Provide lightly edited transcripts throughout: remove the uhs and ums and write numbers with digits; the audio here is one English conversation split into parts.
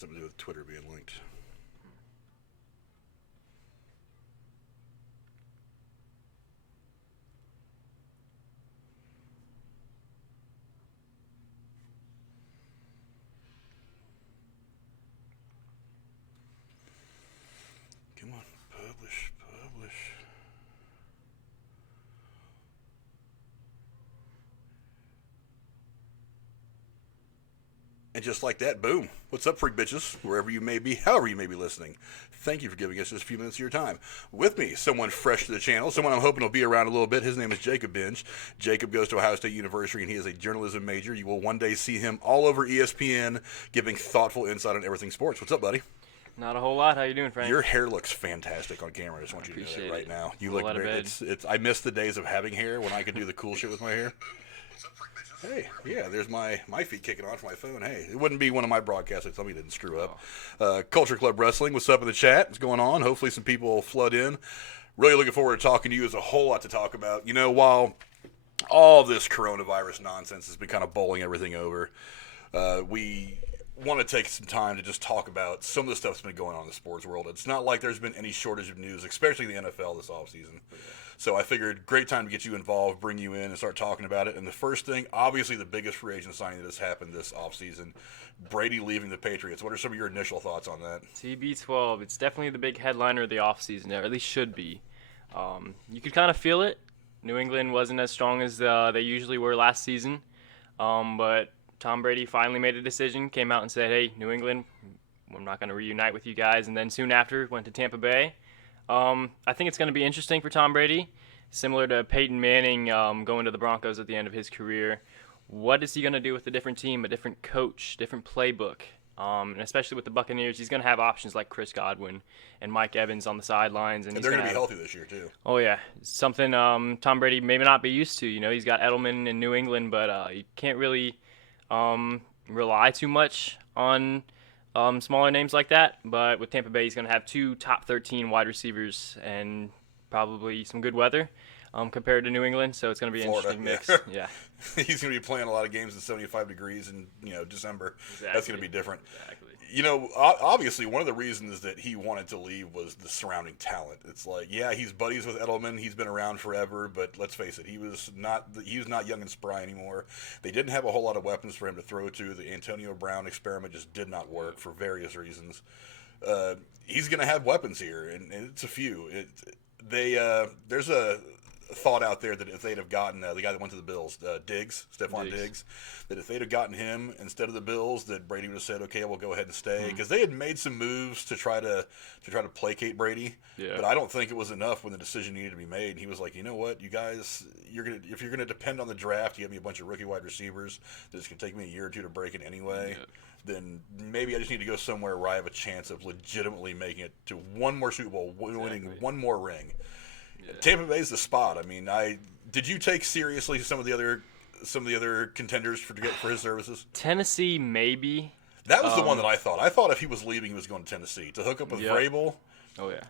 Something to do with Twitter being linked. Come on, publish, publish. And just like that, boom. What's up, freak bitches? Wherever you may be, however you may be listening. Thank you for giving us just a few minutes of your time. With me, someone fresh to the channel, someone I'm hoping will be around a little bit. His name is Jacob Benge. Jacob goes to Ohio State University, and he is a journalism major. You will one day see him all over ESPN giving thoughtful insight on everything sports. What's up, buddy? Not a whole lot. How you doing, Frank? Your hair looks fantastic on camera. I just want you to know that right now. You look very. It's. I miss the days of having hair when I could do the cool shit with my hair. Hey, yeah, there's my feet kicking on for my phone. Hey, it wouldn't be one of my broadcasts if somebody didn't screw up. Culture Club Wrestling, what's up in the chat? What's going on? Hopefully some people will flood in. Really looking forward to talking to you. There's a whole lot to talk about. You know, while all this coronavirus nonsense has been kind of bowling everything over, we want to take some time to just talk about some of the stuff that's been going on in the sports world. It's not like there's been any shortage of news, especially the NFL this offseason. So I figured great time to get you involved, bring you in, and start talking about it. And the first thing, obviously the biggest free agent signing that has happened this offseason, Brady leaving the Patriots. What are some of your initial thoughts on that? TB12, it's definitely the big headliner of the offseason, or at least should be. You could kind of feel it. New England wasn't as strong as they usually were last season. But Tom Brady finally made a decision, came out and said, hey, New England, I'm not going to reunite with you guys. And then soon after, went to Tampa Bay. I think it's going to be interesting for Tom Brady, similar to Peyton Manning going to the Broncos at the end of his career. What is he going to do with a different team, a different coach, different playbook? And especially with the Buccaneers, he's going to have options like Chris Godwin and Mike Evans on the sidelines. And they're going to be healthy this year, too. Oh, yeah. Something Tom Brady may not be used to. You know, he's got Edelman in New England, but you can't really rely too much on smaller names like that. But with Tampa Bay, he's going to have two top 13 wide receivers and probably some good weather compared to New England. So it's going to be an interesting mix. Yeah. He's going to be playing a lot of games in 75 degrees in December. Exactly. That's going to be different. Exactly. You know, obviously, one of the reasons that he wanted to leave was the surrounding talent. It's like, yeah, he's buddies with Edelman. He's been around forever, but let's face it, he was not young and spry anymore. They didn't have a whole lot of weapons for him to throw to. The Antonio Brown experiment just did not work for various reasons. He's going to have weapons here, and it's a few. There's a thought out there that if they'd have gotten the guy that went to the Bills, Stephon Diggs, that if they'd have gotten him instead of the Bills, that Brady would have said, "Okay, we'll go ahead and stay," because they had made some moves to try to placate Brady. Yeah. But I don't think it was enough when the decision needed to be made. And he was like, "You know what, you guys, if you're gonna depend on the draft, you have me a bunch of rookie wide receivers that's gonna take me a year or two to break it anyway." Yeah. Then maybe I just need to go somewhere where I have a chance of legitimately making it to one more Super Bowl, winning one more ring. Yeah. Tampa Bay's the spot. I mean, did you take seriously some of the other contenders for his services? Tennessee, maybe. That was the one that I thought. I thought if he was leaving, he was going to Tennessee to hook up with Vrabel. Oh yeah.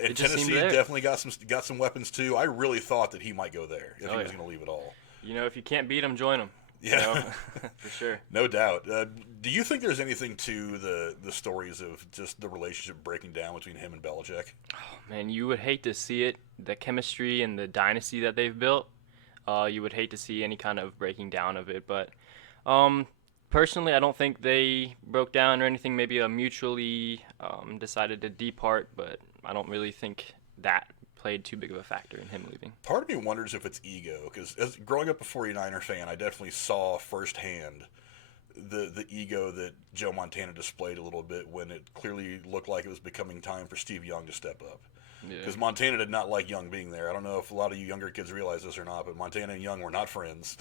And Tennessee definitely got some weapons too. I really thought that he might go there if he was going to leave at all. You know, if you can't beat him, join him. Yeah, you know? For sure. No doubt. Do you think there's anything to the stories of just the relationship breaking down between him and Belichick? Oh, man, you would hate to see it. The chemistry and the dynasty that they've built, you would hate to see any kind of breaking down of it. But personally, I don't think they broke down or anything. Maybe mutually decided to depart, but I don't really think that played too big of a factor in him leaving. Part of me wonders if it's ego, because growing up a 49er fan, I definitely saw firsthand the ego that Joe Montana displayed a little bit when it clearly looked like it was becoming time for Steve Young to step up. Because Montana did not like Young being there. I don't know if a lot of you younger kids realize this or not, but Montana and Young were not friends.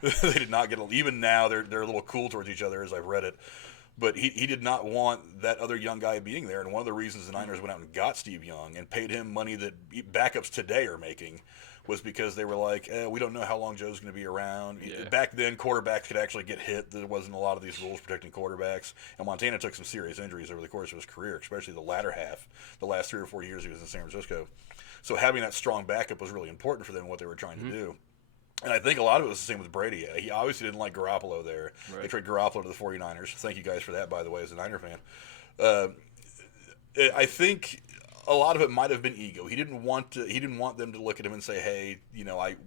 They did not get even now they're a little cool towards each other as I've read it. But he did not want that other young guy being there, and one of the reasons the Niners went out and got Steve Young and paid him money that backups today are making was because they were like, we don't know how long Joe's going to be around. Yeah. Back then, quarterbacks could actually get hit. There wasn't a lot of these rules protecting quarterbacks, and Montana took some serious injuries over the course of his career, especially the latter half, the last 3 or 4 years he was in San Francisco. So having that strong backup was really important for them, what they were trying to do. And I think a lot of it was the same with Brady. He obviously didn't like Garoppolo there. Right. They traded Garoppolo to the 49ers. Thank you guys for that, by the way, as a Niner fan. I think a lot of it might have been ego. He didn't want them to look at him and say, "Hey,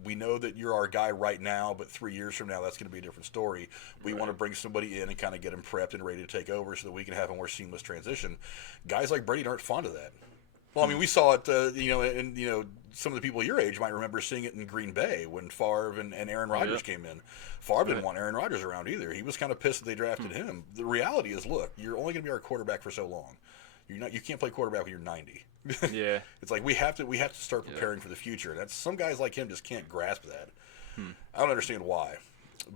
we know that you're our guy right now, but 3 years from now, that's going to be a different story. We want to bring somebody in and kind of get him prepped and ready to take over so that we can have a more seamless transition." Guys like Brady aren't fond of that. Well, I mean, we saw it, and some of the people your age might remember seeing it in Green Bay when Favre and Aaron Rodgers came in. Favre didn't want Aaron Rodgers around either. He was kind of pissed that they drafted him. The reality is, look, you're only going to be our quarterback for so long. You can't play quarterback when you're 90. Yeah. It's like we have to start preparing for the future. And some guys like him just can't grasp that. I don't understand why,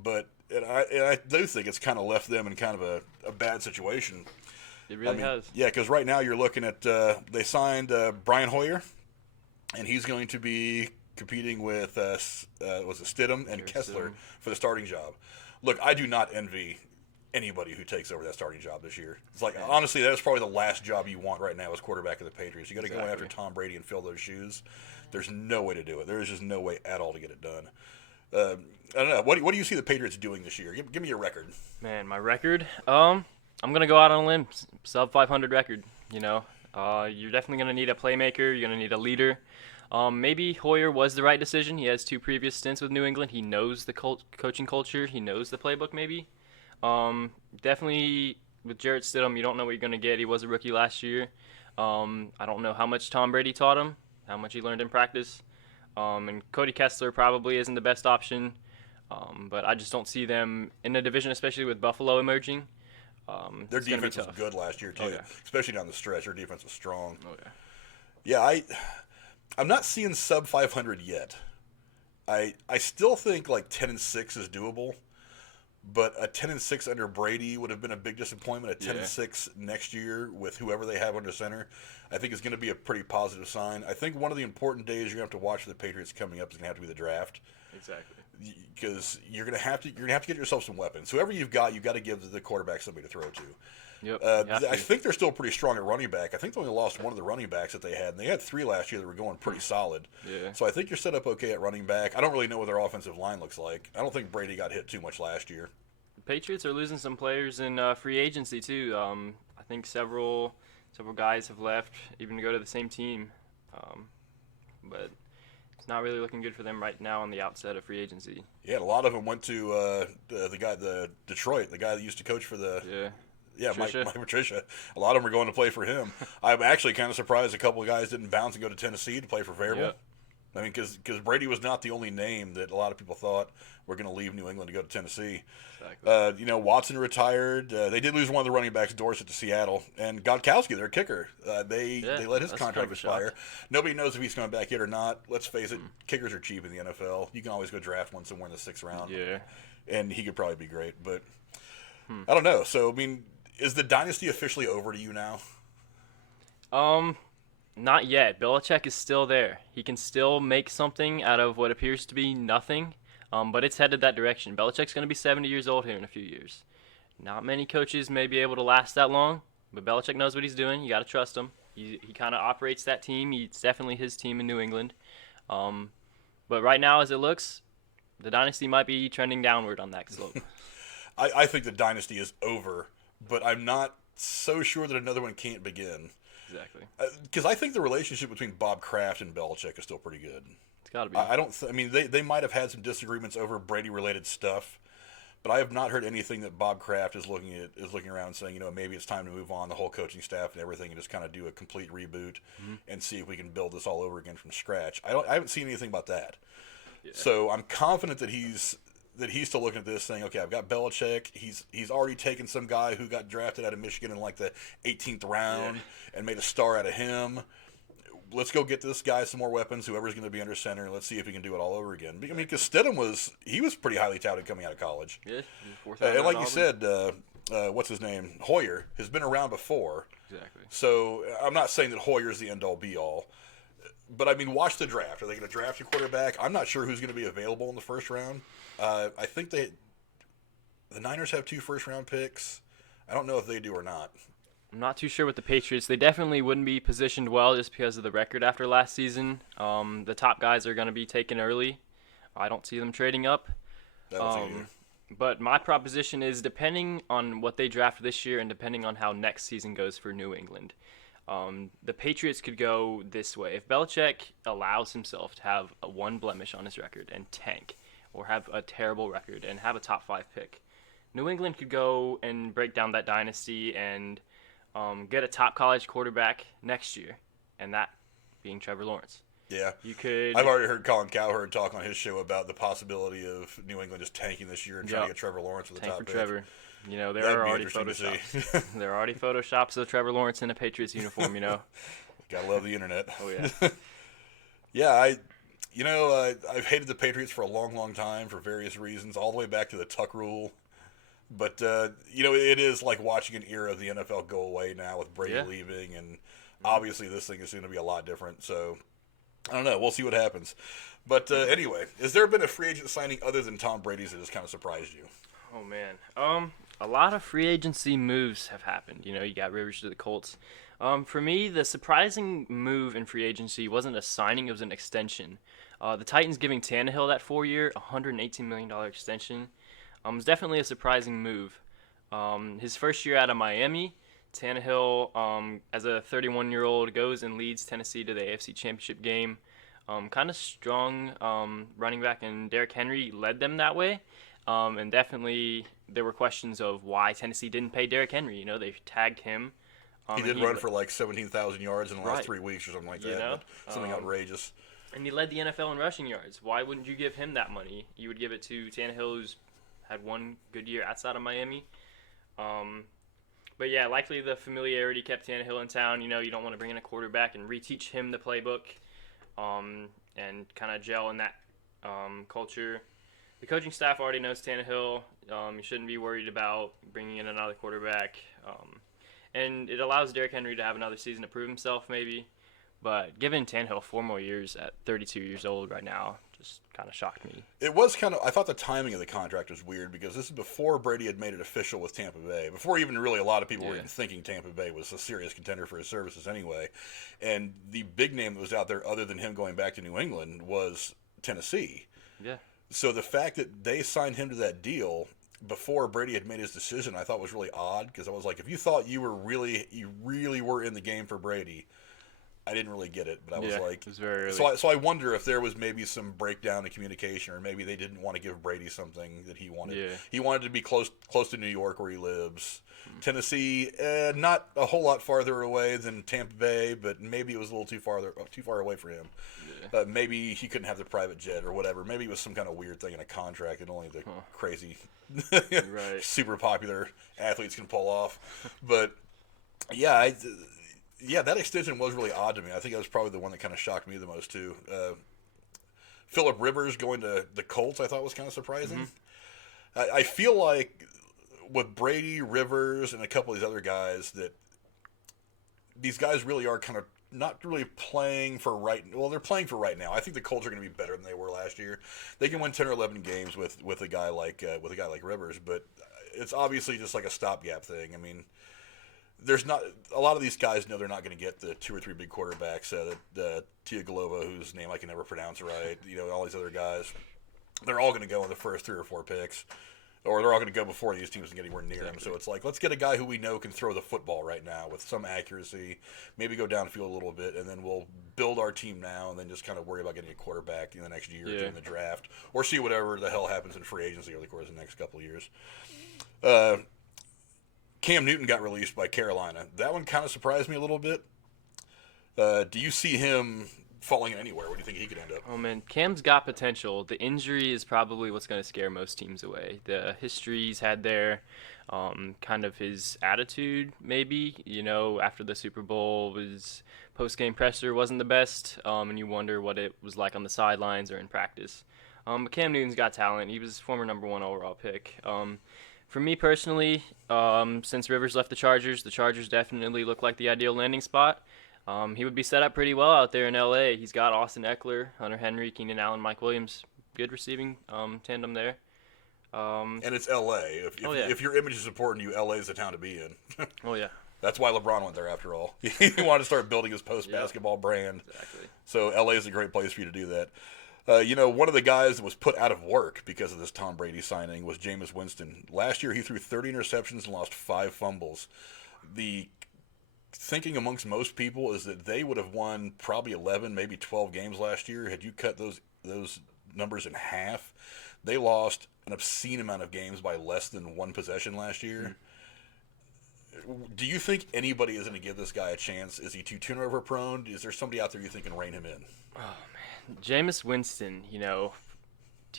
but I do think it's kind of left them in kind of a bad situation. It really has. Yeah, because right now you're looking at they signed Brian Hoyer, and he's going to be competing with Stidham and Kessler for the starting job. Look, I do not envy anybody who takes over that starting job this year. It's like, honestly, that's probably the last job you want right now as quarterback of the Patriots. You got to go after Tom Brady and fill those shoes. There's no way to do it. There is just no way at all to get it done. I don't know. What do you see the Patriots doing this year? Give me your record. Man, my record? I'm going to go out on a limb. Sub 500 record, You're definitely going to need a playmaker. You're going to need a leader. Maybe Hoyer was the right decision. He has 2 previous stints with New England. He knows the coaching culture. He knows the playbook maybe. Definitely with Jarrett Stidham, you don't know what you're going to get. He was a rookie last year. I don't know how much Tom Brady taught him, how much he learned in practice. And Cody Kessler probably isn't the best option. But I just don't see them in the division, especially with Buffalo emerging. Their defense was good last year, too, especially down the stretch. Their defense was strong. Oh, yeah. I'm not seeing sub 500 yet. I still think like 10-6 is doable, but a 10-6 under Brady would have been a big disappointment. A 10-6 next year with whoever they have under center, I think is going to be a pretty positive sign. I think one of the important days you're going to have to watch for the Patriots coming up is going to have to be the draft. Exactly. Because you're going to have to get yourself some weapons. Whoever you've got to give the quarterback somebody to throw to. Yep. I think they're still pretty strong at running back. I think they only lost one of the running backs that they had, and they had 3 last year that were going pretty solid. Yeah. So I think you're set up okay at running back. I don't really know what their offensive line looks like. I don't think Brady got hit too much last year. The Patriots are losing some players in free agency too. I think several guys have left, even to go to the same team. But it's not really looking good for them right now on the outset of free agency. Yeah, a lot of them went to the Detroit, the guy that used to coach for the Mike Patricia. A lot of them are going to play for him. I'm actually kind of surprised a couple of guys didn't bounce and go to Tennessee to play for Variable. Yep. I mean, because Brady was not the only name that a lot of people thought were going to leave New England to go to Tennessee. Exactly. Watson retired. They did lose one of the running backs, Dorsett, to Seattle. And Godkowski, their kicker, they let his contract expire. Nobody knows if he's coming back yet or not. Let's face it, kickers are cheap in the NFL. You can always go draft one somewhere in the 6th round. Yeah. And he could probably be great. But I don't know. So, I mean, is the dynasty officially over to you now? Not yet. Belichick is still there. He can still make something out of what appears to be nothing, but it's headed that direction. Belichick's going to be 70 years old here in a few years. Not many coaches may be able to last that long, but Belichick knows what he's doing. You got to trust him. He kind of operates that team. It's definitely his team in New England. But right now, as it looks, the dynasty might be trending downward on that slope. I think the dynasty is over, but I'm not so sure that another one can't begin. Exactly. Because I think the relationship between Bob Kraft and Belichick is still pretty good. It's got to be. I mean, they might have had some disagreements over Brady-related stuff, but I have not heard anything that Bob Kraft is looking around and saying, maybe it's time to move on the whole coaching staff and everything and just kind of do a complete reboot and see if we can build this all over again from scratch. I haven't seen anything about that. Yeah. So I'm confident that he's still looking at this saying, okay, I've got Belichick. He's already taken some guy who got drafted out of Michigan in like the 18th round and made a star out of him. Let's go get this guy some more weapons, whoever's going to be under center, and let's see if he can do it all over again. I mean, because Stidham was pretty highly touted coming out of college. Yeah, and like you said, what's his name? Hoyer has been around before. Exactly. So I'm not saying that Hoyer's the end-all, be-all. But, I mean, watch the draft. Are they going to draft a quarterback? I'm not sure who's going to be available in the first round. I think the Niners have 2 first-round picks. I don't know if they do or not. I'm not too sure with the Patriots. They definitely wouldn't be positioned well just because of the record after last season. The top guys are going to be taken early. I don't see them trading up. I don't see it either. But my proposition is, depending on what they draft this year and depending on how next season goes for New England, the Patriots could go this way. If Belichick allows himself to have a one blemish on his record and tank, or have a terrible record and have a top 5 pick, New England could go and break down that dynasty and get a top college quarterback next year, and that being Trevor Lawrence. Yeah. You could. I've already heard Colin Cowherd talk on his show about the possibility of New England just tanking this year and trying to get Trevor Lawrence with the tank top for pick. Trevor. You know, there That'd are be already interesting to see. photoshops. There are already photoshops of Trevor Lawrence in a Patriots uniform, you know. Gotta love the internet. Oh, yeah. Yeah, I've hated the Patriots for a long, long time for various reasons, all the way back to the Tuck rule. But, it is like watching an era of the NFL go away now with Brady leaving, and obviously this thing is going to be a lot different. So, I don't know. We'll see what happens. But anyway, has there been a free agent signing other than Tom Brady's that has kind of surprised you? Oh, man. A lot of free agency moves have happened. You know, you got Rivers to the Colts. For me, the surprising move in free agency wasn't a signing, it was an extension. The Titans giving Tannehill that 4-year, $118 million extension was definitely a surprising move. His first year out of Miami, Tannehill, as a 31-year-old, goes and leads Tennessee to the AFC Championship game. Kind of strong running back, and Derrick Henry led them that way. And definitely there were questions of why Tennessee didn't pay Derrick Henry. You know, they tagged him. He did run for like 17,000 yards in the last 3 weeks or something like that. But something outrageous. And he led the NFL in rushing yards. Why wouldn't you give him that money? You would give it to Tannehill, who's had one good year outside of Miami. But yeah, likely the familiarity kept Tannehill in town. You know, you don't want to bring in a quarterback and reteach him the playbook and kind of gel in that culture. The coaching staff already knows Tannehill. You shouldn't be worried about bringing in another quarterback. And it allows Derrick Henry to have another season to prove himself, maybe. But giving Tannehill 4 more years at 32 years old right now just kind of shocked me. It was I thought the timing of the contract was weird because this is before Brady had made it official with Tampa Bay. Before even really a lot of people were even thinking Tampa Bay was a serious contender for his services anyway. And the big name that was out there other than him going back to New England was Tennessee. Yeah. So the fact that they signed him to that deal before Brady had made his decision, I thought was really odd because I was like, if you thought you really were in the game for Brady, I didn't really get it. But I was like, it was very early. So I wonder if there was maybe some breakdown in communication, or maybe they didn't want to give Brady something that he wanted. Yeah. He wanted to be close to New York where he lives. Tennessee, not a whole lot farther away than Tampa Bay, but maybe it was a little too far away for him. Yeah. Maybe he couldn't have the private jet or whatever. Maybe it was some kind of weird thing in a contract that only the crazy, super popular athletes can pull off. But yeah, that extension was really odd to me. I think that was probably the one that kind of shocked me the most too. Phillip Rivers going to the Colts, I thought was kind of surprising. Mm-hmm. I feel like with Brady, Rivers, and a couple of these other guys, that these guys really are kind of not really playing for right. Well, they're playing for right now. I think the Colts are going to be better than they were last year. They can win 10 or 11 games with a guy like Rivers, but it's obviously just like a stopgap thing. I mean, there's not a lot of these guys know they're not going to get the 2 or 3 big quarterbacks. Tiagalova, whose name I can never pronounce right. You know, all these other guys. They're all going to go in the first 3 or 4 picks. Or they're all going to go before these teams can get anywhere near him. So it's like, let's get a guy who we know can throw the football right now with some accuracy, maybe go downfield a little bit, and then we'll build our team now and then just kind of worry about getting a quarterback in the next year or two in the draft, or see whatever the hell happens in free agency over the course of the next couple of years. Cam Newton got released by Carolina. That one kind of surprised me a little bit. Do you see him falling anywhere? What do you think he could end up? Oh, man, Cam's got potential. The injury is probably what's going to scare most teams away. The history he's had there, kind of his attitude, maybe. You know, after the Super Bowl, his post-game presser wasn't the best, and you wonder what it was like on the sidelines or in practice. But Cam Newton's got talent. He was former number 1 overall pick. For me personally, since Rivers left the Chargers definitely look like the ideal landing spot. He would be set up pretty well out there in L.A. He's got Austin Eckler, Hunter Henry, Keenan Allen, Mike Williams. Good receiving tandem there. And it's L.A. If your image is important to you, L.A. is the town to be in. Oh, yeah. That's why LeBron went there, after all. He wanted to start building his post-basketball brand. Exactly. So L.A. is a great place for you to do that. One of the guys that was put out of work because of this Tom Brady signing was Jameis Winston. Last year, he threw 30 interceptions and lost 5 fumbles. The thinking amongst most people is that they would have won probably 11, maybe 12 games last year had you cut those numbers in half. They lost an obscene amount of games by less than 1 possession last year. Do you think anybody is going to give this guy a chance? Is he too turnover prone? Is there somebody out there you think can rein him in? Oh, man. Jameis Winston, do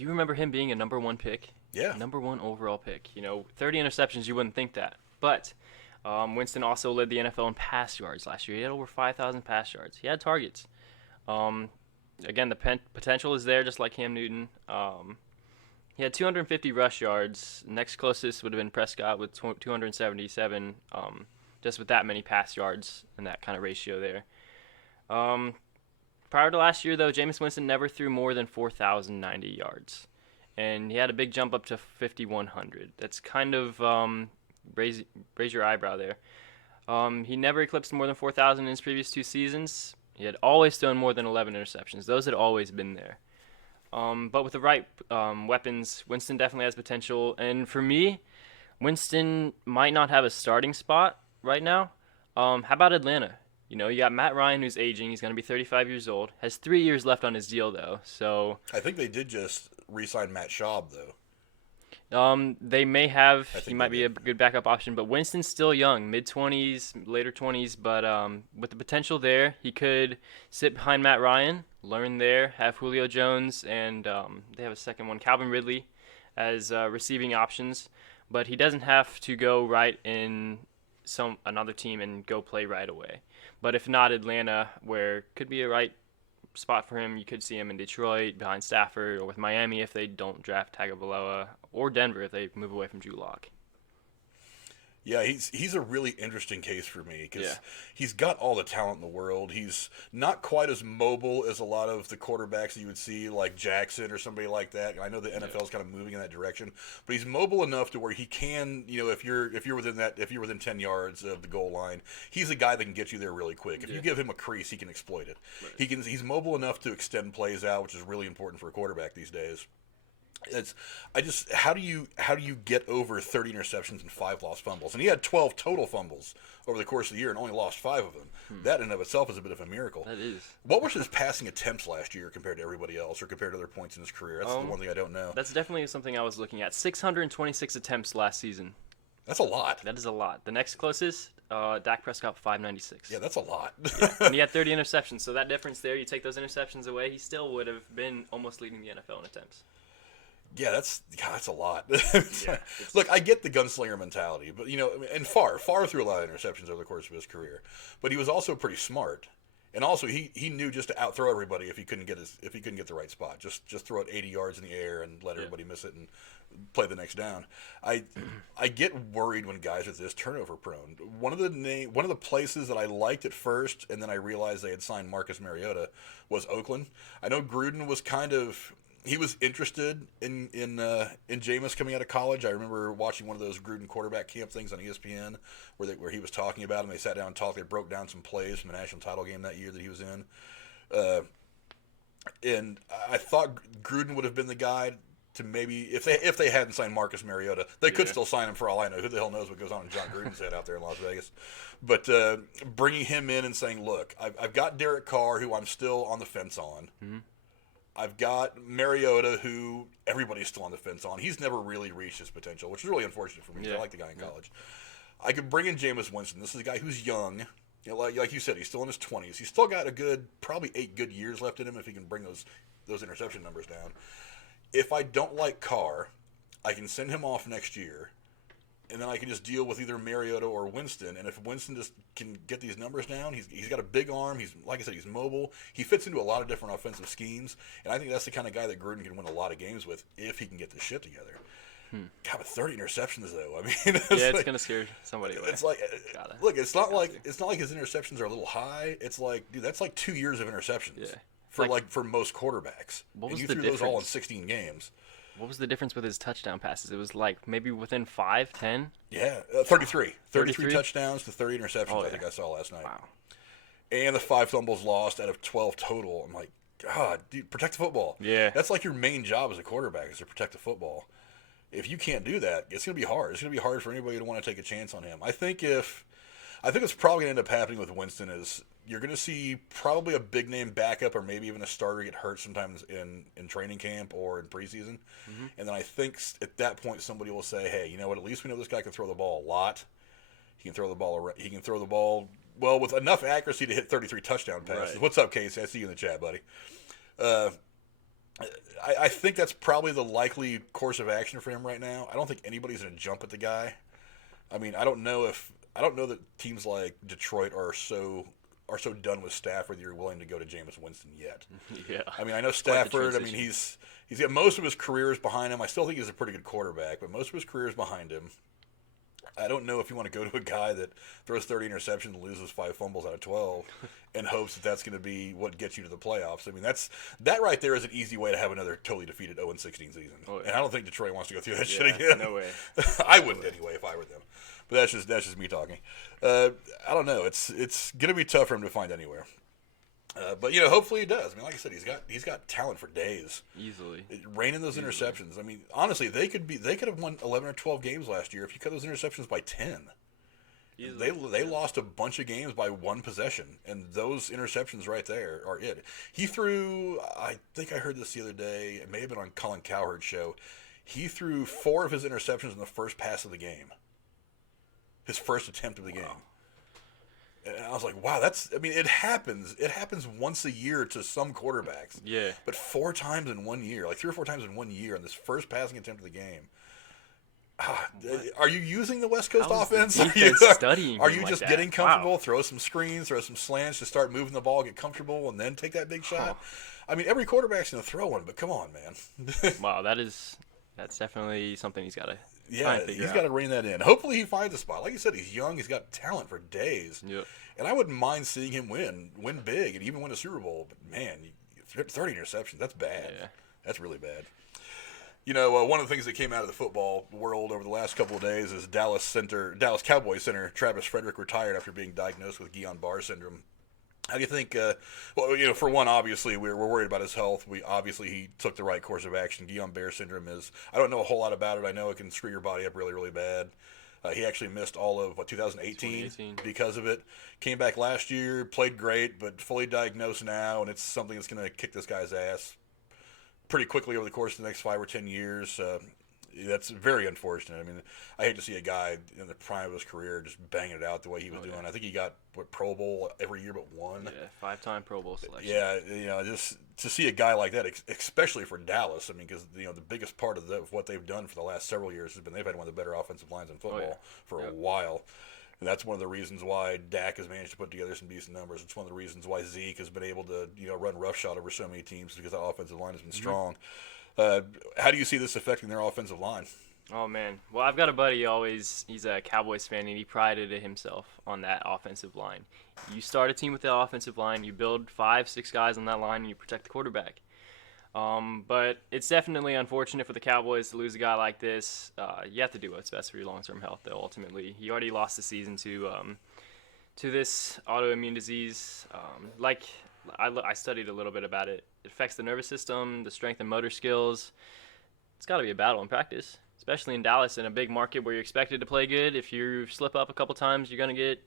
you remember him being a number 1 pick? Yeah. Number 1 overall pick. 30 interceptions, you wouldn't think that. But Winston also led the NFL in pass yards last year. He had over 5,000 pass yards. He had targets. Again, the potential is there, just like Cam Newton. He had 250 rush yards. Next closest would have been Prescott with 277, just with that many pass yards and that kind of ratio there. Prior to last year, though, Jameis Winston never threw more than 4,090 yards. And he had a big jump up to 5,100. That's kind of raise your eyebrow there. He never eclipsed more than 4,000 in his previous 2 seasons. He had always thrown more than 11 interceptions. Those had always been there. But with the right weapons, Winston definitely has potential. And for me, Winston might not have a starting spot right now. How about Atlanta? You got Matt Ryan, who's aging. He's going to be 35 years old. Has 3 years left on his deal, though. So I think they did just re-sign Matt Schaub, though. They may have. He might be a good backup option, but Winston's still young, mid-20s, later 20s. But with the potential there, he could sit behind Matt Ryan, learn there, have Julio Jones, and they have a second one, Calvin Ridley, as receiving options. But he doesn't have to go right in another team and go play right away. But if not Atlanta, where could be a right spot for him, you could see him in Detroit behind Stafford, or with Miami if they don't draft Tagovailoa, or Denver if they move away from Drew Lock. Yeah, he's a really interesting case for me because he's got all the talent in the world. He's not quite as mobile as a lot of the quarterbacks that you would see, like Jackson or somebody like that. I know the NFL is kind of moving in that direction, but he's mobile enough to where he can, if you're within 10 yards of the goal line, he's a guy that can get you there really quick. If you give him a crease, he can exploit it. Right. He's mobile enough to extend plays out, which is really important for a quarterback these days. How do you get over 30 interceptions and 5 lost fumbles? And he had 12 total fumbles over the course of the year and only lost 5 of them. That in and of itself is a bit of a miracle. That is. What was his passing attempts last year compared to everybody else, or compared to other points in his career? That's the one thing I don't know. That's definitely something I was looking at. 626 attempts last season. That's a lot. That is a lot. The next closest, Dak Prescott, 596. Yeah, that's a lot. And he had 30 interceptions, so that difference there, you take those interceptions away, he still would have been almost leading the NFL in attempts. Yeah, that's a lot. Look, I get the gunslinger mentality, but and far threw a lot of interceptions over the course of his career. But he was also pretty smart, and also he knew just to outthrow everybody if he couldn't get the right spot. Just throw it 80 yards in the air and let everybody miss it and play the next down. I get worried when guys are this turnover prone. One of the places that I liked at first, and then I realized they had signed Marcus Mariota, was Oakland. I know Gruden was he was interested in Jameis coming out of college. I remember watching one of those Gruden quarterback camp things on ESPN where he was talking about him. They sat down and talked. They broke down some plays from the national title game that year that he was in. And I thought Gruden would have been the guy to maybe, if they hadn't signed Marcus Mariota, they could still sign him for all I know. Who the hell knows what goes on in John Gruden's head out there in Las Vegas? But bringing him in and saying, look, I've got Derek Carr, who I'm still on the fence on. Mm-hmm. I've got Mariota, who everybody's still on the fence on. He's never really reached his potential, which is really unfortunate for me. Yeah. I like the guy in college. I could bring in Jameis Winston. This is a guy who's young. Like you said, he's still in his 20s. He's still got probably 8 good years left in him if he can bring those interception numbers down. If I don't like Carr, I can send him off next year, and then I can just deal with either Mariota or Winston. And if Winston just can get these numbers down, he's got a big arm. He's, like I said, he's mobile. He fits into a lot of different offensive schemes, and I think that's the kind of guy that Gruden can win a lot of games with if he can get this shit together. God, with 30 interceptions though, I mean, it's gonna scare somebody away. It's like, look, it's not like his interceptions are a little high. It's like, dude, that's like 2 years of interceptions. Yeah. For most quarterbacks. What was and you the threw difference? those all in 16 games. What was the difference with his touchdown passes? It was like maybe within 5, 10? Yeah, 33. 33 touchdowns to 30 interceptions, I think I saw last night. Wow. And the 5 fumbles lost out of 12 total. I'm like, God, dude, protect the football. Yeah. That's like your main job as a quarterback is to protect the football. If you can't do that, it's going to be hard. It's going to be hard for anybody to want to take a chance on him. I think what's probably going to end up happening with Winston is you're going to see probably a big name backup or maybe even a starter get hurt sometimes in training camp or in preseason. Mm-hmm. And then I think at that point somebody will say, hey, you know what? At least we know this guy can throw the ball a lot. He can throw the ball. He can throw the ball well with enough accuracy to hit 33 touchdown passes. Right. What's up, Casey? I see you in the chat, buddy. I think that's probably the likely course of action for him right now. I don't think anybody's going to jump at the guy. I mean, I don't know that teams like Detroit are so done with Stafford that you're willing to go to Jameis Winston yet. Yeah. I mean, I know Stafford. I mean, he's got most of his careers behind him. I still think he's a pretty good quarterback, but most of his career is behind him. I don't know if you want to go to a guy that throws 30 interceptions and loses 5 fumbles out of 12 and hopes that that's going to be what gets you to the playoffs. I mean, that right there is an easy way to have another totally defeated 0-16 season. Oh, yeah. And I don't think Detroit wants to go through that shit again. No way. I wouldn't anyway if I were them. But that's just me talking. I don't know. It's going to be tough for him to find anywhere. But hopefully he does. I mean, like I said, he's got talent for days. Easily. Reining those interceptions. I mean, honestly, they could have won 11 or 12 games last year if you cut those interceptions by 10. Easily. They lost a bunch of games by 1 possession, and those interceptions right there are it. He threw, I think I heard this the other day, it may have been on Colin Cowherd's show, he threw 4 of his interceptions in the first pass of the game. His first attempt of the game. And I was like, wow, it happens. It happens once a year to some quarterbacks. Yeah. But 4 times in 1 year, like 3 or 4 times in 1 year on this first passing attempt of the game. Are you using the West Coast offense? Are you just getting comfortable, throw some screens, throw some slants, just start moving the ball, get comfortable, and then take that big shot? I mean, every quarterback's going to throw one, but come on, man. Wow, that's definitely something he's got to he's got to rein that in. Hopefully he finds a spot. Like you said, he's young. He's got talent for days. Yep. And I wouldn't mind seeing him win big, and even win a Super Bowl. But, man, 30 interceptions, that's bad. Yeah. That's really bad. One of the things that came out of the football world over the last couple of days is Dallas Cowboys center Travis Frederick retired after being diagnosed with Guillain-Barré syndrome. How do you think? For one, obviously we're worried about his health. He took the right course of action. Guillain-Barré syndrome is. I don't know a whole lot about it. I know it can screw your body up really, really bad. He actually missed all of 2018 because of it. Came back last year, played great, but fully diagnosed now, and it's something that's going to kick this guy's ass pretty quickly over the course of the next 5 or 10 years. That's very unfortunate. I mean, I hate to see a guy in the prime of his career just banging it out the way he was doing. I think he got Pro Bowl every year but one. Yeah, 5-time Pro Bowl selection. Yeah, just to see a guy like that, especially for Dallas. I mean, because the biggest part of what they've done for the last several years has been they've had one of the better offensive lines in football for a while. And that's one of the reasons why Dak has managed to put together some decent numbers. It's one of the reasons why Zeke has been able to run roughshod over so many teams because that offensive line has been strong. How do you see this affecting their offensive line? Oh, man. Well, I've got a buddy he's a Cowboys fan, and he prided himself on that offensive line. You start a team with that offensive line, you build 5-6 guys on that line, and you protect the quarterback. But it's definitely unfortunate for the Cowboys to lose a guy like this. You have to do what's best for your long-term health, though, ultimately. He already lost the season to this autoimmune disease. I studied a little bit about it. It affects the nervous system, the strength and motor skills. It's got to be a battle in practice, especially in Dallas, in a big market where you're expected to play good. If you slip up a couple times, you're gonna get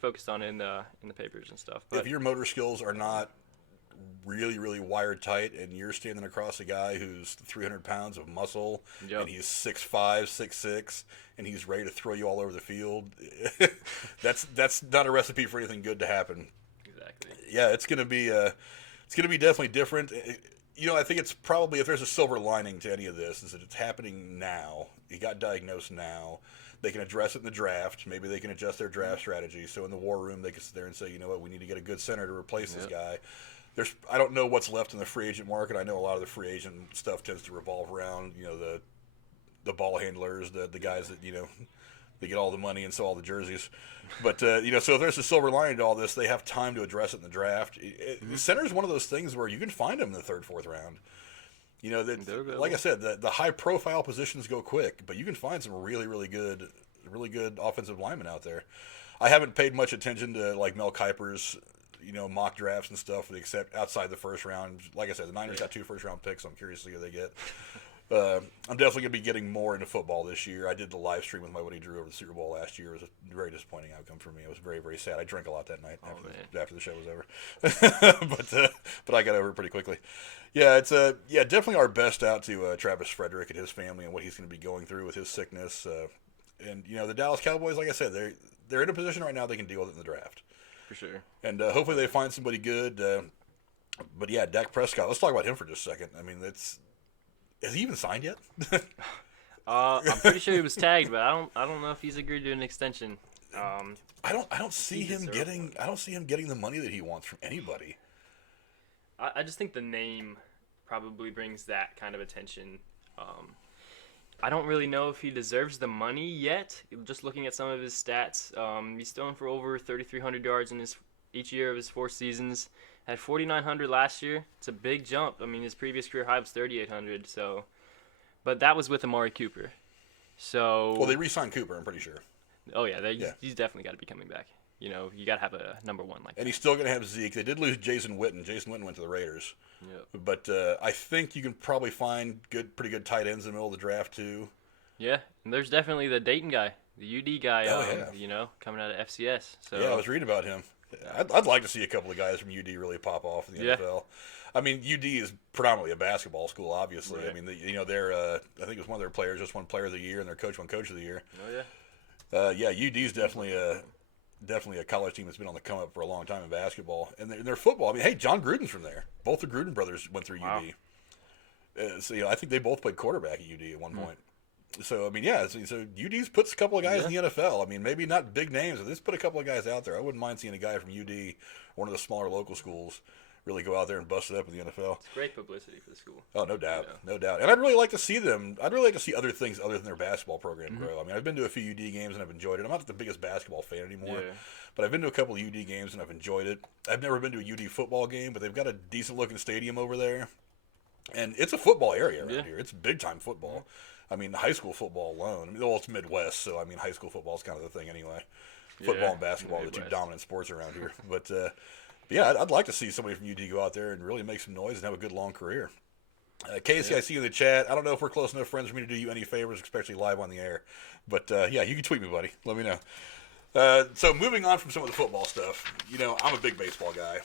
focused on it in the papers and stuff. But if your motor skills are not really, really wired tight, and you're standing across a guy who's 300 pounds of muscle, and he's 6'5", 6'6", and he's ready to throw you all over the field, that's not a recipe for anything good to happen. Exactly. Yeah, it's gonna be definitely different. I think it's probably, if there's a silver lining to any of this, is that it's happening now. He got diagnosed now. They can address it in the draft. Maybe they can adjust their draft strategy. So in the war room, they can sit there and say, you know what, we need to get a good center to replace this guy. I don't know what's left in the free agent market. I know a lot of the free agent stuff tends to revolve around, the ball handlers, the guys that, they get all the money and sell all the jerseys. But, so if there's a silver lining to all this, they have time to address it in the draft. Center is one of those things where you can find them in the 3rd, 4th round. Like I said, the high-profile positions go quick, but you can find some really, really good offensive linemen out there. I haven't paid much attention to, Mel Kiper's, mock drafts and stuff, except outside the first round. Like I said, the Niners got 2 first-round picks, so I'm curious to see who they get. I'm definitely going to be getting more into football this year. I did the live stream with my buddy Drew over the Super Bowl last year. It was a very disappointing outcome for me. I was very, very sad. I drank a lot that night after the show was over. but I got over it pretty quickly. Yeah, it's definitely our best out to Travis Frederick and his family and what he's going to be going through with his sickness. And the Dallas Cowboys, like I said, they're in a position right now they can deal with it in the draft. For sure. And hopefully they find somebody good. But yeah, Dak Prescott. Let's talk about him for just a second. I mean, has he even signed yet? I'm pretty sure he was tagged, but I don't know if he's agreed to an extension. I don't see him getting the money that he wants from anybody. I just think the name probably brings that kind of attention. I don't really know if he deserves the money yet. Just looking at some of his stats, he's thrown for over 3,300 yards in each year of his 4 seasons. Had 4,900 last year. It's a big jump. I mean, his previous career high was 3,800. So, but that was with Amari Cooper. So. Well, they re-signed Cooper, I'm pretty sure. Oh yeah, he's definitely got to be coming back. You got to have a number 1 like that. And he's still going to have Zeke. They did lose Jason Witten. Jason Witten went to the Raiders. Yep. But I think you can probably find pretty good tight ends in the middle of the draft too. Yeah, and there's definitely the Dayton guy, the UD guy. Yeah. Coming out of FCS. So. Yeah, I was reading about him. I'd like to see a couple of guys from UD really pop off in the NFL. I mean, UD is predominantly a basketball school, obviously. Right. I mean, they're I think it was one of their players just won Player of the Year, and their coach won Coach of the Year. Oh yeah. UD's definitely a college team that's been on the come up for a long time in basketball, and their football. I mean, hey, John Gruden's from there. Both the Gruden brothers went through UD. So I think they both played quarterback at UD at one point. So, I mean, yeah, so UD's puts a couple of guys in the NFL. I mean, maybe not big names, but just put a couple of guys out there. I wouldn't mind seeing a guy from UD, one of the smaller local schools, really go out there and bust it up in the NFL. It's great publicity for the school. Oh, no doubt. No doubt. And I'd really like to see them. I'd really like to see other things other than their basketball program grow. I mean, I've been to a few UD games and I've enjoyed it. I'm not the biggest basketball fan anymore, but I've been to a couple of UD games and I've enjoyed it. I've never been to a UD football game, but they've got a decent-looking stadium over there. And it's a football area around here. It's big-time football. I mean, high school football alone. I mean, well, it's Midwest, so I mean, high school football is kind of the thing anyway. Football and basketball are the 2 dominant sports around here. But yeah, I'd like to see somebody from UD go out there and really make some noise and have a good long career. Casey, I see you in the chat. I don't know if we're close enough friends for me to do you any favors, especially live on the air. But yeah, you can tweet me, buddy. Let me know. So moving on from some of the football stuff, I'm a big baseball guy.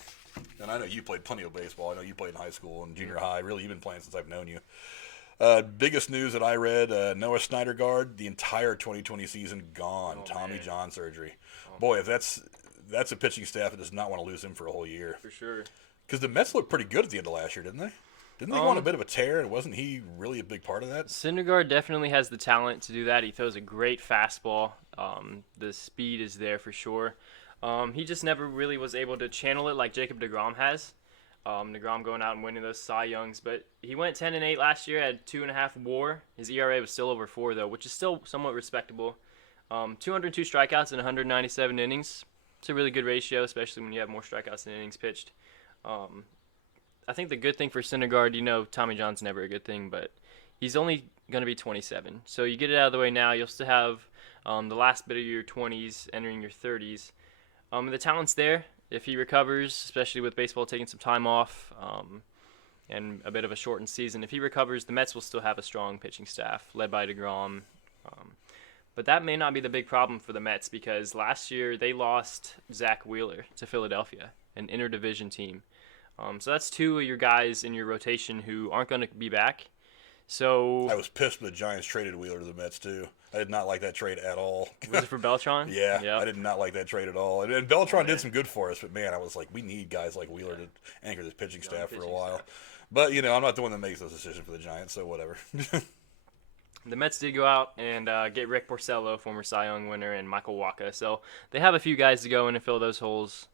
And I know you played plenty of baseball. I know you played in high school and junior high. Really, you've been playing since I've known you. Biggest news that I read, Noah Syndergaard, the entire 2020 season gone. Tommy John surgery. Boy, if that's a pitching staff that does not want to lose him for a whole year. For sure. Because the Mets looked pretty good at the end of last year, didn't they? Didn't they go on a bit of a tear, and wasn't he really a big part of that? Syndergaard definitely has the talent to do that. He throws a great fastball. The speed is there for sure. He just never really was able to channel it like Jacob deGrom has. DeGrom going out and winning those Cy Youngs, but he went 10-8 last year, had 2.5 WAR. His ERA was still over 4 though, which is still somewhat respectable. 202 strikeouts in 197 innings. It's a really good ratio, especially when you have more strikeouts than innings pitched. I think the good thing for Syndergaard, Tommy John's never a good thing, but he's only going to be 27. So you get it out of the way now. You'll still have the last bit of your 20s entering your 30s. The talent's there. If he recovers, especially with baseball taking some time off and a bit of a shortened season, if he recovers, the Mets will still have a strong pitching staff led by DeGrom. But that may not be the big problem for the Mets because last year they lost Zach Wheeler to Philadelphia, an interdivision team. So that's 2 of your guys in your rotation who aren't going to be back. So I was pissed when the Giants traded Wheeler to the Mets too. I did not like that trade at all. Was it for Beltran? Yeah, yep. I did not like that trade at all. And Beltran did some good for us, but man, I was like, we need guys like Wheeler to anchor this pitching staff for a while. But I'm not the one that makes those decisions for the Giants, so whatever. The Mets did go out and get Rick Porcello, former Cy Young winner, and Michael Wacha. So they have a few guys to go in and fill those holes.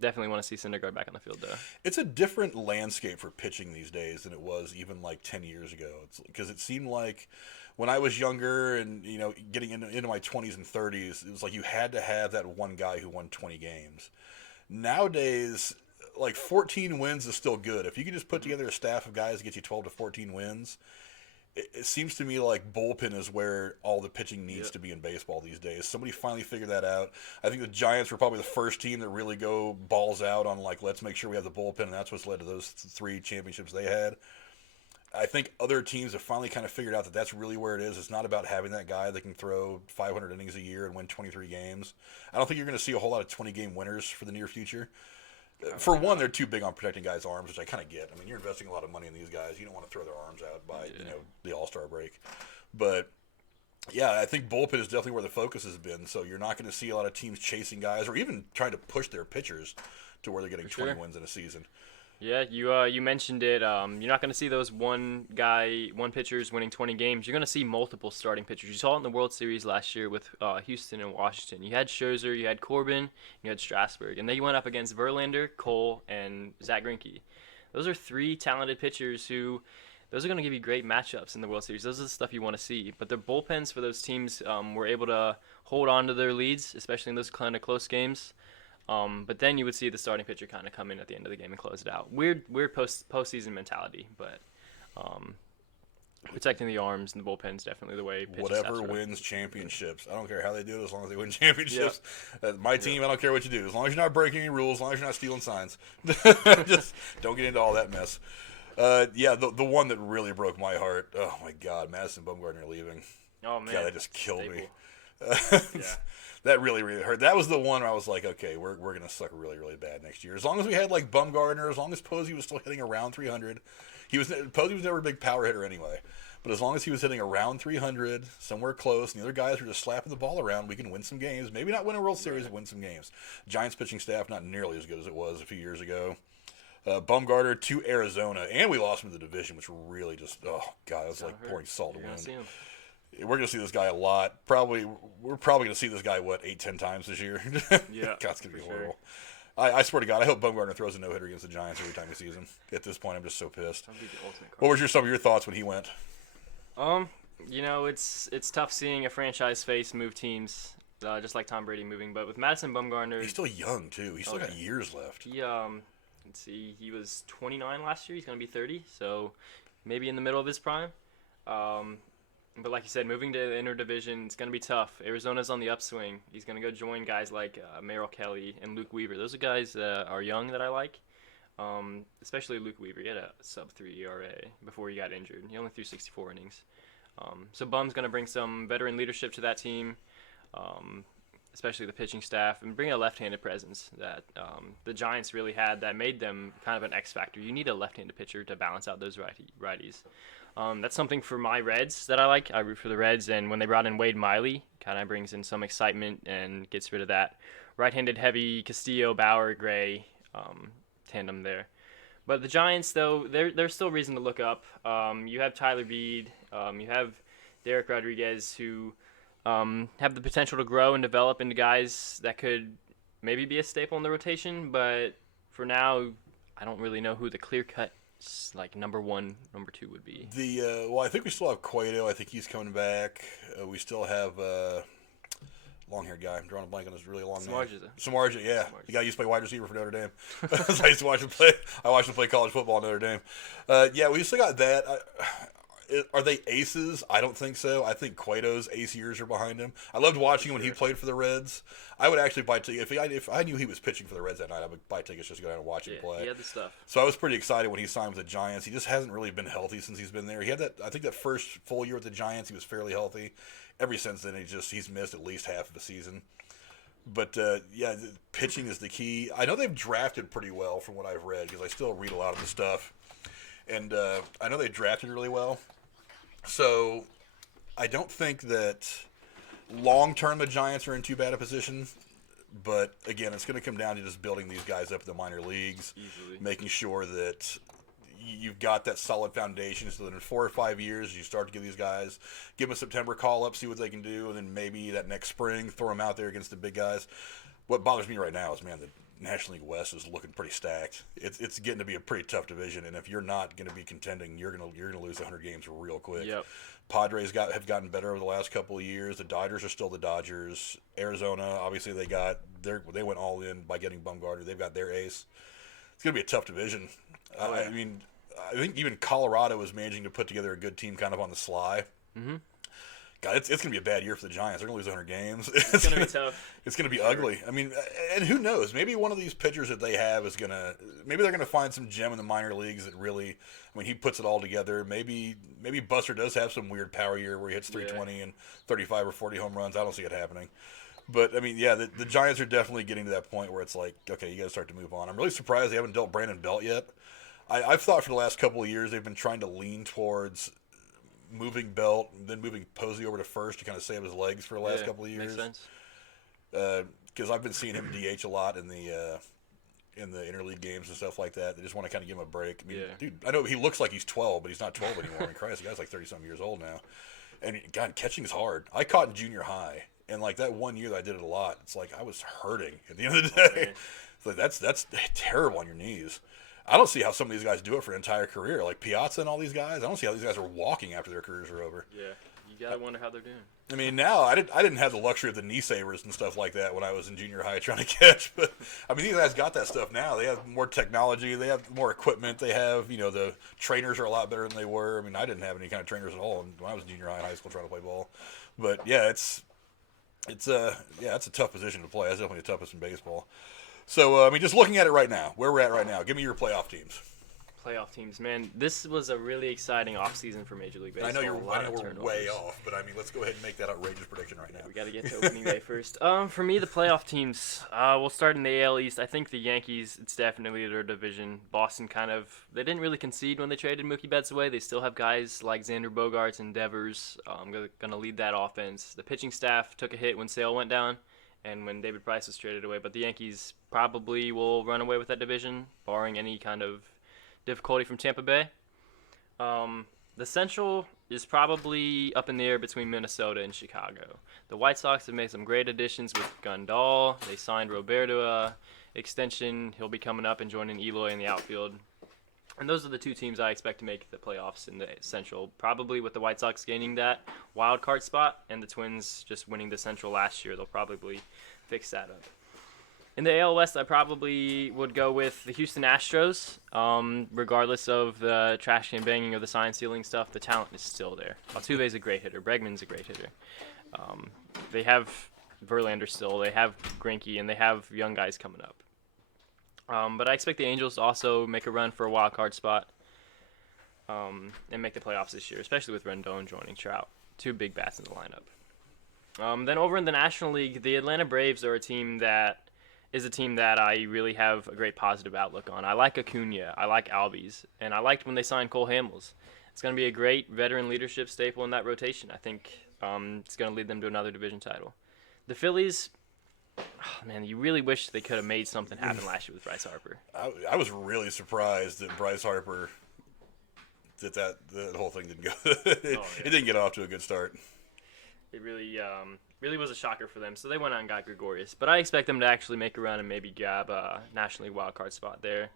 Definitely want to see Syndergaard back on the field, though. It's a different landscape for pitching these days than it was even like 10 years ago. Because it seemed like when I was younger and getting into my 20s and 30s, it was like you had to have that one guy who won 20 games. Nowadays, like 14 wins is still good. If you can just put together a staff of guys that get you 12 to 14 wins, it seems to me like bullpen is where all the pitching needs Yep. to be in baseball these days. Somebody finally figured that out. I think the Giants were probably the first team that really go balls out on like, let's make sure we have the bullpen, and that's what's led to those 3 championships they had. I think other teams have finally kind of figured out that that's really where it is. It's not about having that guy that can throw 500 innings a year and win 23 games. I don't think you're going to see a whole lot of 20-game winners for the near future. For one, they're too big on protecting guys' arms, which I kind of get. I mean, you're investing a lot of money in these guys. You don't want to throw their arms out by the All-Star break. But yeah, I think bullpen is definitely where the focus has been. So you're not going to see a lot of teams chasing guys or even trying to push their pitchers to where they're getting 20 wins in a season. Yeah, you mentioned it. You're not going to see those one pitchers winning 20 games. You're going to see multiple starting pitchers. You saw it in the World Series last year with Houston and Washington. You had Scherzer, you had Corbin, you had Strasburg, and then you went up against Verlander, Cole, and Zach Greinke. Those are 3 talented pitchers who. Those are going to give you great matchups in the World Series. Those are the stuff you want to see. But the bullpens for those teams were able to hold on to their leads, especially in those kind of close games. But then you would see the starting pitcher kind of come in at the end of the game and close it out. Weird postseason mentality, but protecting the arms and the bullpen is definitely the way pitchers Whatever wins championships. I don't care how they do it as long as they win championships. My team, I don't care what you do. As long as you're not breaking any rules, as long as you're not stealing signs. Just don't get into all that mess. The one that really broke my heart, oh my God, Madison Bumgarner leaving. Oh, man. God, that just killed me. Yeah. That really, really hurt. That was the one where I was like, okay, we're going to suck really, really bad next year. As long as we had like Bumgarner, as long as Posey was still hitting around 300. Posey was never a big power hitter anyway. But as long as he was hitting around 300, somewhere close, and the other guys were just slapping the ball around, we can win some games. Maybe not win a World Series, but win some games. Giants pitching staff, not nearly as good as it was a few years ago. Bumgarner to Arizona, and we lost him to the division, which really just, oh, God, it was like pouring salt in the wound. We're going to see this guy a lot. We're probably going to see this guy, 8-10 times this year? Yeah. God's going to be horrible. Sure. I swear to God, I hope Bumgarner throws a no-hitter against the Giants every time he sees him. At this point, I'm just so pissed. What were some of your thoughts when he went? It's tough seeing a franchise face move teams, just like Tom Brady moving. But with Madison Bumgarner, he's still young too. He's still got years left. He let's see, he was 29 last year. He's gonna be 30, so maybe in the middle of his prime. But like you said, moving to the inner division, it's gonna be tough. Arizona's on the upswing. He's gonna go join guys like Merrill Kelly and Luke Weaver. Those are guys that are young that I like. Especially Luke Weaver. He had a sub-3 ERA before he got injured. He only threw 64 innings. So Bum's going to bring some veteran leadership to that team, especially the pitching staff, and bring a left-handed presence that the Giants really had that made them kind of an X factor. You need a left-handed pitcher to balance out those righties. That's something for my Reds that I like. I root for the Reds, and when they brought in Wade Miley, kind of brings in some excitement and gets rid of that right-handed heavy Castillo, Bauer, Gray tandem there. But the Giants, though, there's still reason to look up. You have Tyler Beede, you have Derek Rodriguez, who have the potential to grow and develop into guys that could maybe be a staple in the rotation. But for now, I don't really know who the clear-cut number 1, number 2 would be. I think we still have Cueto. I think he's coming back. We still have long-haired guy. I'm drawing a blank on his really long name. Samardzija, yeah. The guy used to play wide receiver for Notre Dame. I used to watch him play. I watched him play college football at Notre Dame. We still got that. Are they aces? I don't think so. I think Cueto's ace years are behind him. I loved watching him when he played for the Reds. I would actually buy tickets. If I knew he was pitching for the Reds that night, I would buy tickets just to go down and watch him play. He had the stuff. So I was pretty excited when he signed with the Giants. He just hasn't really been healthy since he's been there. He had I think that first full year with the Giants, he was fairly healthy. Ever since then, he's missed at least half of the season. But, pitching is the key. I know they've drafted pretty well from what I've read, because I still read a lot of the stuff. And I know they drafted really well. So I don't think that long-term the Giants are in too bad a position. But, again, it's going to come down to just building these guys up in the minor leagues. Easily. Making sure that you've got that solid foundation so that in 4 or 5 years you start to give these guys, give them a September call-up, see what they can do, and then maybe that next spring throw them out there against the big guys. What bothers me right now is, man, the National League West is looking pretty stacked. It's getting to be a pretty tough division, and if you're not going to be contending, you're going to lose 100 games real quick. Yep. Padres have gotten better over the last couple of years. The Dodgers are still the Dodgers. Arizona, obviously, they went all in by getting Bumgarner. They've got their ace. It's going to be a tough division. I mean, I think even Colorado is managing to put together a good team kind of on the sly. Mm-hmm. God, it's going to be a bad year for the Giants. They're going to lose 100 games. It's going to be tough. It's going to be ugly. I mean, and who knows? Maybe one of these pitchers that they have is going to. Maybe they're going to find some gem in the minor leagues that really. I mean, he puts it all together. Maybe Buster does have some weird power year where he hits 320 and 35 or 40 home runs. I don't see it happening. But I mean, yeah, the Giants are definitely getting to that point where it's like, okay, you got to start to move on. I'm really surprised they haven't dealt Brandon Belt yet. I've thought for the last couple of years they've been trying to lean towards moving Belt, and then moving Posey over to first to kind of save his legs for the last couple of years. Makes sense. Because I've been seeing him DH a lot in the interleague games and stuff like that. They just want to kind of give him a break. I mean, dude, I know he looks like he's 12, but he's not 12 anymore. I mean, Christ, the guy's like 30-something years old now. And, God, catching is hard. I caught in junior high, and, like, that 1 year that I did it a lot, it's like I was hurting at the end of the day. It's like, that's terrible on your knees. I don't see how some of these guys do it for an entire career. Like Piazza and all these guys, I don't see how these guys are walking after their careers are over. Yeah, you gotta wonder how they're doing. I mean, now I didn't have the luxury of the knee savers and stuff like that when I was in junior high trying to catch. But I mean, these guys got that stuff now. They have more technology. They have more equipment. They have, the trainers are a lot better than they were. I mean, I didn't have any kind of trainers at all when I was in junior high and high school trying to play ball. But yeah, it's a tough position to play. That's definitely the toughest in baseball. So, I mean, just looking at it right now, where we're at right now, give me your playoff teams. Playoff teams, man. This was a really exciting offseason for Major League Baseball. I know we're way off, but I mean, let's go ahead and make that outrageous prediction right now. We got to get to opening day first. For me, the playoff teams, we'll start in the AL East. I think the Yankees, it's definitely their division. Boston they didn't really concede when they traded Mookie Betts away. They still have guys like Xander Bogaerts and Devers going to lead that offense. The pitching staff took a hit when Sale went down and when David Price was traded away, but the Yankees probably will run away with that division, barring any kind of difficulty from Tampa Bay. The Central is probably up in the air between Minnesota and Chicago. The White Sox have made some great additions with Gundal. They signed Roberto extension. He'll be coming up and joining Eloy in the outfield. And those are the two teams I expect to make the playoffs in the Central, probably with the White Sox gaining that wild card spot and the Twins just winning the Central last year. They'll probably fix that up. In the AL West, I probably would go with the Houston Astros. Regardless of the trash can banging or the sign stealing stuff, the talent is still there. Altuve's a great hitter. Bregman's a great hitter. They have Verlander still. They have Greinke, and they have young guys coming up. But I expect the Angels to also make a run for a wild card spot and make the playoffs this year, especially with Rendon joining Trout. Two big bats in the lineup. Then over in the National League, the Atlanta Braves are a team that I really have a great positive outlook on. I like Acuna. I like Albies. And I liked when they signed Cole Hamels. It's going to be a great veteran leadership staple in that rotation. I think it's going to lead them to another division title. The Phillies, man, you really wish they could have made something happen last year with Bryce Harper. I was really surprised that Bryce Harper, that whole thing didn't go. It didn't get off to a good start. It really was a shocker for them. So they went out and got Gregorius. But I expect them to actually make a run and maybe grab a National League wildcard spot there.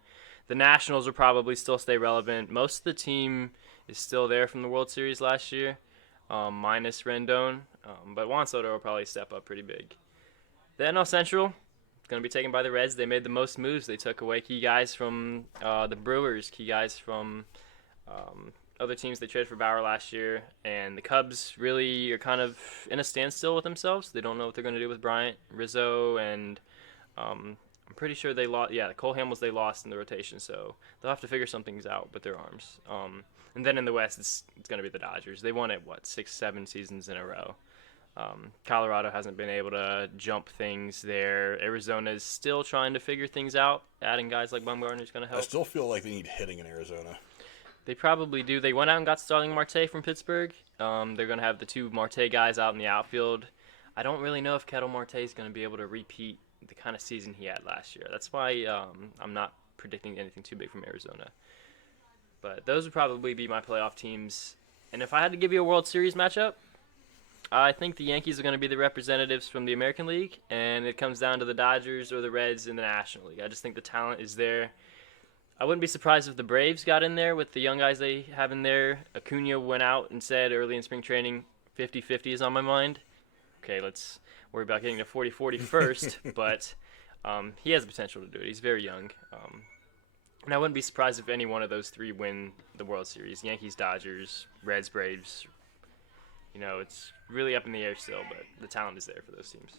The Nationals will probably still stay relevant. Most of the team is still there from the World Series last year, minus Rendon. But Juan Soto will probably step up pretty big. The NL Central is going to be taken by the Reds. They made the most moves. They took away key guys from the Brewers, key guys from other teams they traded for Bauer last year. And the Cubs really are kind of in a standstill with themselves. They don't know what they're going to do with Bryant, Rizzo, and I'm pretty sure they lost. Yeah, Cole Hamels they lost in the rotation, so they'll have to figure some things out with their arms. And then in the West, it's going to be the Dodgers. They won it, 6-7 seasons in a row. Colorado hasn't been able to jump things there. Arizona is still trying to figure things out. Adding guys like Bumgarner is going to help. I still feel like they need hitting in Arizona. They probably do. They went out and got Starling Marte from Pittsburgh. They're going to have the two Marte guys out in the outfield. I don't really know if Ketel Marte is going to be able to repeat the kind of season he had last year. That's why I'm not predicting anything too big from Arizona. But those would probably be my playoff teams. And if I had to give you a World Series matchup, I think the Yankees are going to be the representatives from the American League, and it comes down to the Dodgers or the Reds in the National League. I just think the talent is there. I wouldn't be surprised if the Braves got in there with the young guys they have in there. Acuna went out and said early in spring training, 50-50 is on my mind. Okay, let's worry about getting to 40-40 first, but he has the potential to do it. He's very young. And I wouldn't be surprised if any one of those three win the World Series. Yankees, Dodgers, Reds, Braves. It's really up in the air still, but the talent is there for those teams.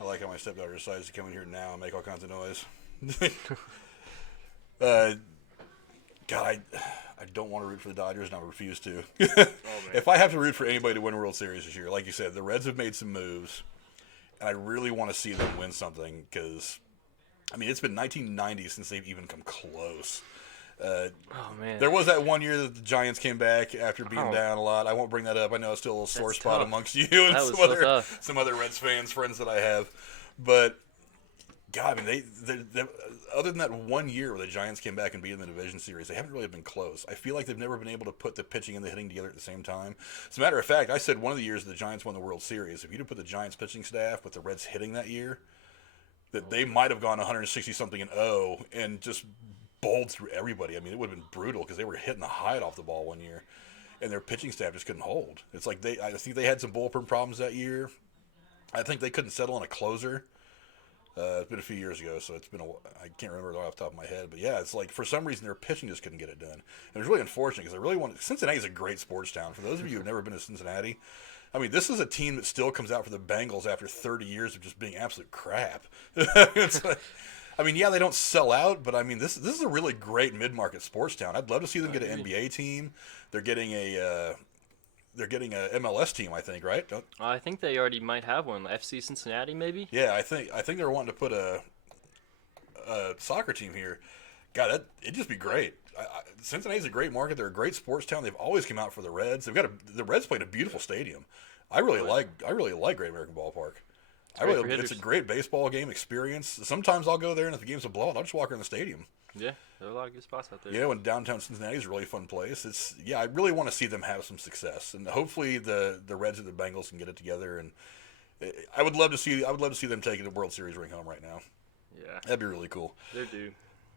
I like how my stepdaughter decides to come in here now and make all kinds of noise. God, I don't want to root for the Dodgers, and I refuse to. If I have to root for anybody to win a World Series this year, like you said, the Reds have made some moves, and I really want to see them win something because, it's been 1990 since they've even come close. Man. There was that one year that the Giants came back after being down a lot. I won't bring that up. I know it's still a little sore spot amongst you and some other Reds fans, friends that I have. But, God, they other than that one year where the Giants came back and beat in the division series, they haven't really been close. I feel like they've never been able to put the pitching and the hitting together at the same time. As a matter of fact, I said one of the years the Giants won the World Series, if you'd have put the Giants pitching staff with the Reds hitting that year, that they might have gone 160-something and 0 and just bowled through everybody. It would have been brutal because they were hitting the hide off the ball one year, and their pitching staff just couldn't hold. It's like I think they had some bullpen problems that year. I think they couldn't settle on a closer. It's been a few years ago, so I can't remember it off the top of my head. But yeah, it's like for some reason their pitching just couldn't get it done. And it was really unfortunate because Cincinnati's a great sports town. For those of you who've never been to Cincinnati, this is a team that still comes out for the Bengals after 30 years of just being absolute crap. It's like, yeah, they don't sell out, but this is a really great mid-market sports town. I'd love to see them get an NBA team. They're getting a MLS team, I think, right? I think they already might have one. FC Cincinnati, maybe. Yeah, I think they're wanting to put a soccer team here. God, it'd just be great. Cincinnati's a great market. They're a great sports town. They've always come out for the Reds. The Reds played a beautiful stadium. I really like Great American Ballpark. It's a great baseball game experience. Sometimes I'll go there, and if the game's a blowout, I'll just walk around the stadium. Yeah, there are a lot of good spots out there. Yeah, and downtown Cincinnati is a really fun place. I really want to see them have some success, and hopefully the Reds and the Bengals can get it together. And I would love to see them taking the World Series ring home right now. Yeah, that'd be really cool. They're due.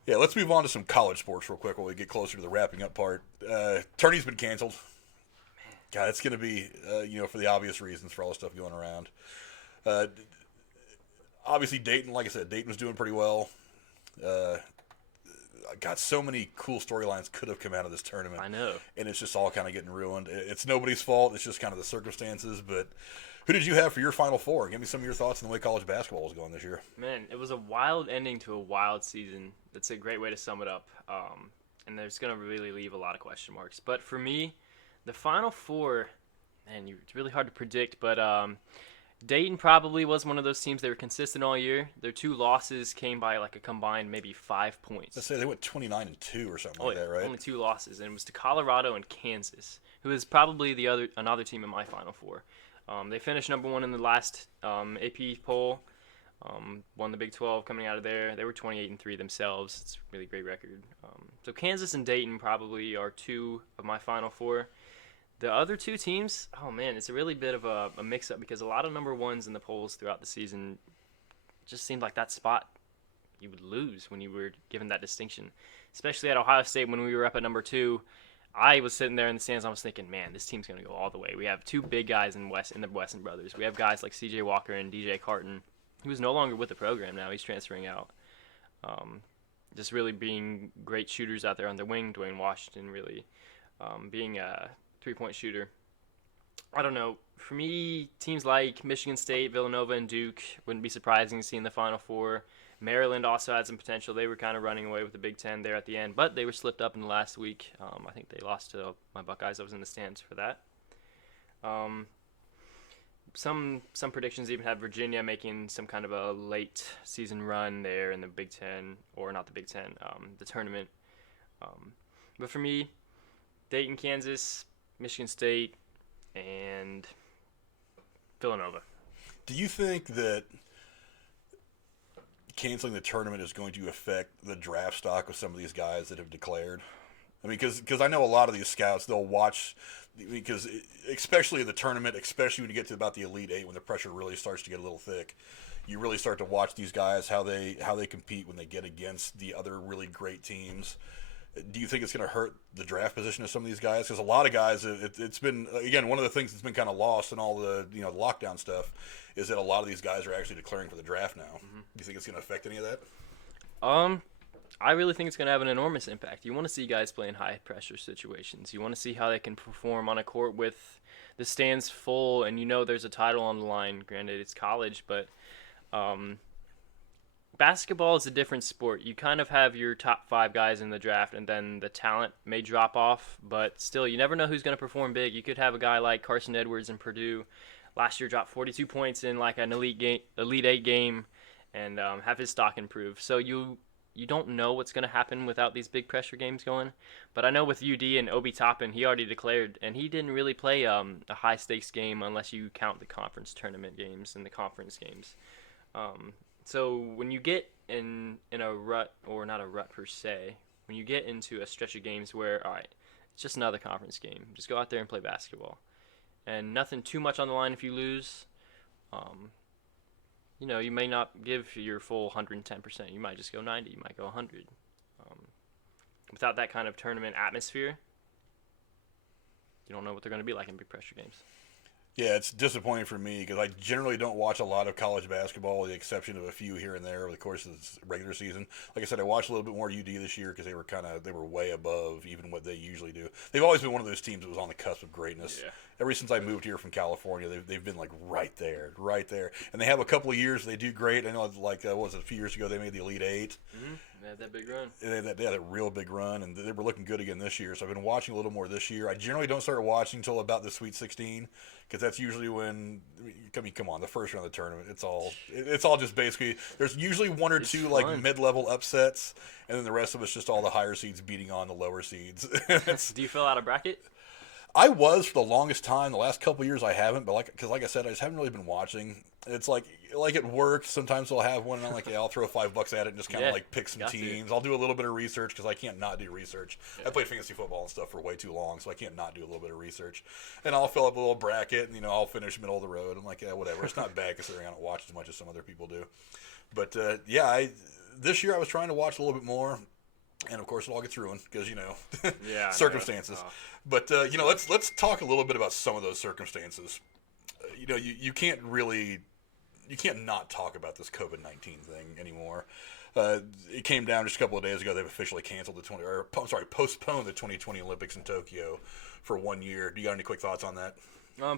Yeah, let's move on to some college sports real quick while we get closer to the wrapping up part. Tourney's been canceled. God, it's going to be for the obvious reasons for all the stuff going around. Obviously, Dayton, like I said, Dayton was doing pretty well. God, so many cool storylines could have come out of this tournament. I know. And it's just all kind of getting ruined. It's nobody's fault. It's just kind of the circumstances. But who did you have for your Final Four? Give me some of your thoughts on the way college basketball was going this year. Man, it was a wild ending to a wild season. That's a great way to sum it up. And there's going to really leave a lot of question marks. But for me, the Final Four, man, it's really hard to predict. But Dayton probably was one of those teams that were consistent all year. Their two losses came by like a combined maybe 5 points. Let's say they went 29-2 or something like that, right? Only two losses, and it was to Colorado and Kansas, who is probably another team in my Final Four. They finished number one in the last AP poll. Won the Big 12 coming out of there. They were 28-3 themselves. It's a really great record. So Kansas and Dayton probably are two of my Final Four. The other two teams, oh man, it's a really bit of a mix-up because a lot of number ones in the polls throughout the season just seemed like that spot you would lose when you were given that distinction. Especially at Ohio State when we were up at number 2. I was sitting there in the stands, I was thinking, man, this team's going to go all the way. We have two big guys in the Wesson brothers. We have guys like C.J. Walker and D.J. Carton, who's no longer with the program now. He's transferring out. Just really being great shooters out there on the wing. Dwayne Washington really being a three-point shooter. I don't know. For me, teams like Michigan State, Villanova, and Duke wouldn't be surprising to see in the Final Four. Maryland also had some potential. They were kind of running away with the Big Ten there at the end, but they were slipped up in the last week. I think they lost to my Buckeyes. I was in the stands for that. Some predictions even had Virginia making some kind of a late season run there in the Big Ten, or not the Big Ten, the tournament. But for me, Dayton, Kansas, Michigan State, and Villanova. Do you think that canceling the tournament is going to affect the draft stock of some of these guys that have declared? I mean, because I know a lot of these scouts, they'll watch, because especially the tournament, especially when you get to about the Elite Eight, when the pressure really starts to get a little thick, you really start to watch these guys, how they compete when they get against the other really great teams. Do you think it's going to hurt the draft position of some of these guys? Because a lot of guys, it's been, again, one of the things that's been kind of lost in all the the lockdown stuff is that a lot of these guys are actually declaring for the draft now. Mm-hmm. Do you think it's going to affect any of that? I really think it's going to have an enormous impact. You want to see guys play in high pressure situations. You want to see how they can perform on a court with the stands full, and there's a title on the line. Granted, it's college, but um, basketball is a different sport. You kind of have your top 5 guys in the draft, and then the talent may drop off, but still, you never know who's going to perform big. You could have a guy like Carson Edwards in Purdue. Last year, dropped 42 points in like an Elite Eight game, and have his stock improve. So you don't know what's going to happen without these big pressure games going. But I know with UD and Obi Toppin, he already declared, and he didn't really play a high stakes game unless you count the conference tournament games and the conference games. So when you get in a rut, or not a rut per se, when you get into a stretch of games where, all right, it's just another conference game, just go out there and play basketball, and nothing too much on the line if you lose. Um, you may not give your full 110%. You might just go 90. You might go 100. Um, Without that kind of tournament atmosphere, you don't know what they're going to be like in big pressure games. Yeah, it's disappointing for me because I generally don't watch a lot of college basketball, with the exception of a few here and there over the course of the regular season. Like I said, I watched a little bit more UD this year because they were way above even what they usually do. They've always been one of those teams that was on the cusp of greatness. Yeah. Ever since I moved here from California, they've been like right there. And they have a couple of years they do great. I know, like what was it, a few years ago they made the Elite Eight. Mm-hmm. They had that big run. They had a real big run, and they were looking good again this year. So I've been watching a little more this year. I generally don't start watching until about the Sweet 16 because that's usually when. I mean, come on, the first round of the tournament. It's all just basically. There's usually one or two fun. like mid-level upsets, and then the rest of it's just all the higher seeds beating on the lower seeds. Do you fill out a bracket? I was for the longest time. The last couple of years I haven't, but like I said, I just haven't really been watching. It's like at work, sometimes I'll have one, and I'm like, yeah, I'll throw $5 at it and just kind of like pick some teams. I'll do a little bit of research because I can't not do research. Yeah. I played fantasy football and stuff for way too long, so I can't not do a little bit of research. And I'll fill up a little bracket, and I'll finish middle of the road. I'm like, yeah, whatever. It's not bad considering I don't watch as much as some other people do. But this year I was trying to watch a little bit more. And of course, it all gets ruined because circumstances. Oh. But let's talk a little bit about some of those circumstances. You can't not talk about this COVID-19 thing anymore. It came down just a couple of days ago. They've officially canceled postponed the 2020 Olympics in Tokyo for 1 year. Do you got any quick thoughts on that?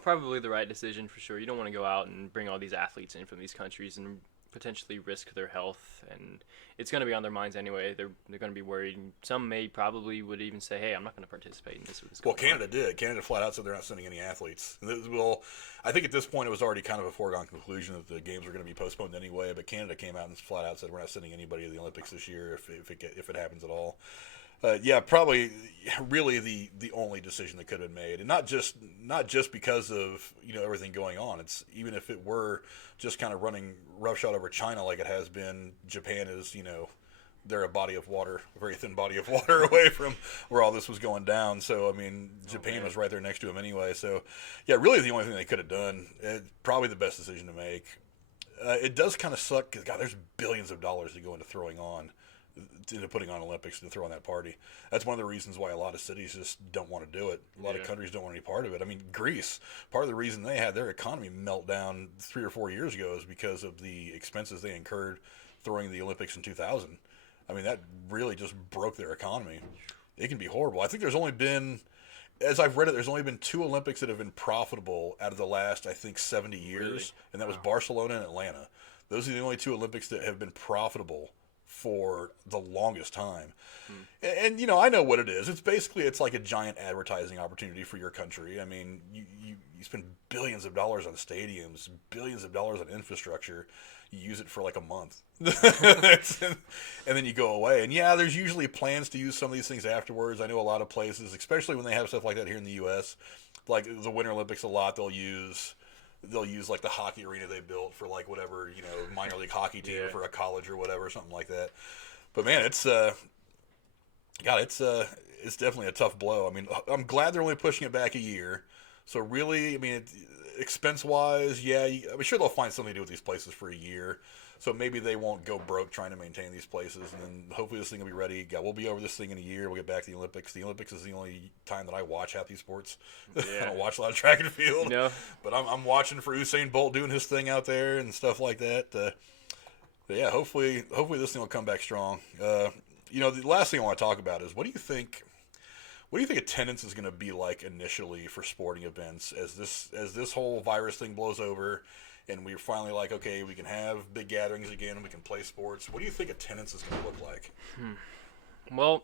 Probably the right decision for sure. You don't want to go out and bring all these athletes in from these countries and potentially risk their health, and it's going to be on their minds anyway. They're going to be worried. Some probably would even say, "Hey, I'm not going to participate in this." Well, Canada did. Canada flat out said they're not sending any athletes. Well, I think at this point it was already kind of a foregone conclusion that the games were going to be postponed anyway. But Canada came out and flat out said we're not sending anybody to the Olympics this year if it happens at all. Probably really the only decision that could have been made, and not just because of everything going on. It's even if it were just kind of running roughshod over China like it has been. Japan is they're a very thin body of water away from where all this was going down. So I mean, Japan was right there next to them anyway. So really the only thing they could have done. Probably the best decision to make. It does kind of suck because there's billions of dollars to go into putting on Olympics and throw on that party. That's one of the reasons why a lot of cities just don't want to do it. A lot of countries don't want any part of it. I mean, Greece, part of the reason they had their economy melt down 3 or 4 years ago is because of the expenses they incurred throwing the Olympics in 2000. I mean, that really just broke their economy. It can be horrible. I think there's only been, as I've read it, there's only been 2 Olympics that have been profitable out of the last, I think, 70 years. Really? And that was Barcelona and Atlanta. Those are the only 2 Olympics that have been profitable for the longest time. And I know what it is. It's like a giant advertising opportunity for your country. I mean, you spend billions of dollars on stadiums, billions of dollars on infrastructure. You use it for like a month. And then you go away. And there's usually plans to use some of these things afterwards. I know a lot of places, especially when they have stuff like that here in the U.S., like the Winter Olympics a lot, they'll use like the hockey arena they built for like whatever, minor league hockey team for a college or whatever, something like that. But man, it's definitely a tough blow. I mean, I'm glad they're only pushing it back a year. So really, I mean, expense wise, I'm sure they'll find something to do with these places for a year. So maybe they won't go broke trying to maintain these places, and then hopefully this thing will be ready. We'll be over this thing in a year. We'll get back to the Olympics. The Olympics is the only time that I watch half these sports. I don't watch a lot of track and field. But I'm watching for Usain Bolt doing his thing out there and stuff like that. But yeah, hopefully this thing will come back strong. The last thing I want to talk about is what do you think attendance is going to be like initially for sporting events as this whole virus thing blows over, and we're finally like, okay, we can have big gatherings again, we can play sports. What do you think attendance is going to look like? Well,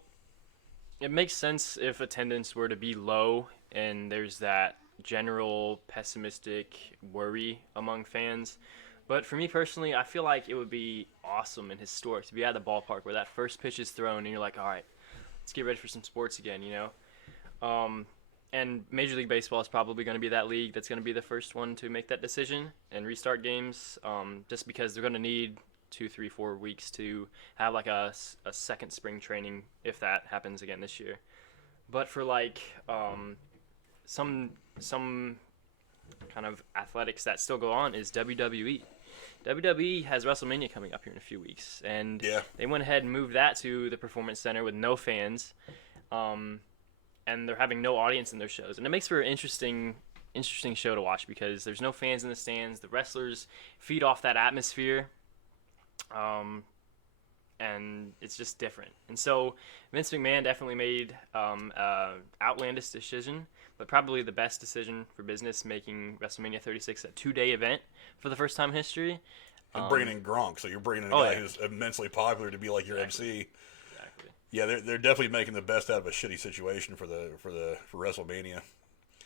it makes sense if attendance were to be low and there's that general pessimistic worry among fans. But for me personally, I feel like it would be awesome and historic to be at the ballpark where that first pitch is thrown and you're like, all right, let's get ready for some sports again, you know? And Major League Baseball is probably going to be that league that's going to be the first one to make that decision and restart games, just because they're going to need 2, 3, 4 weeks to have like a second spring training if that happens again this year. But for like some kind of athletics that still go on is WWE. WWE has WrestleMania coming up here in a few weeks, and they went ahead and moved that to the Performance Center with no fans, and they're having no audience in their shows, and it makes for an interesting show to watch because there's no fans in the stands. The wrestlers feed off that atmosphere, and it's just different. And so Vince McMahon definitely made an outlandish decision, but probably the best decision for business, making WrestleMania 36 a 2-day event for the first time in history. And bringing in Gronk, so you're bringing in a guy who's immensely popular to be like your MC. Exactly. Yeah, they're definitely making the best out of a shitty situation for WrestleMania.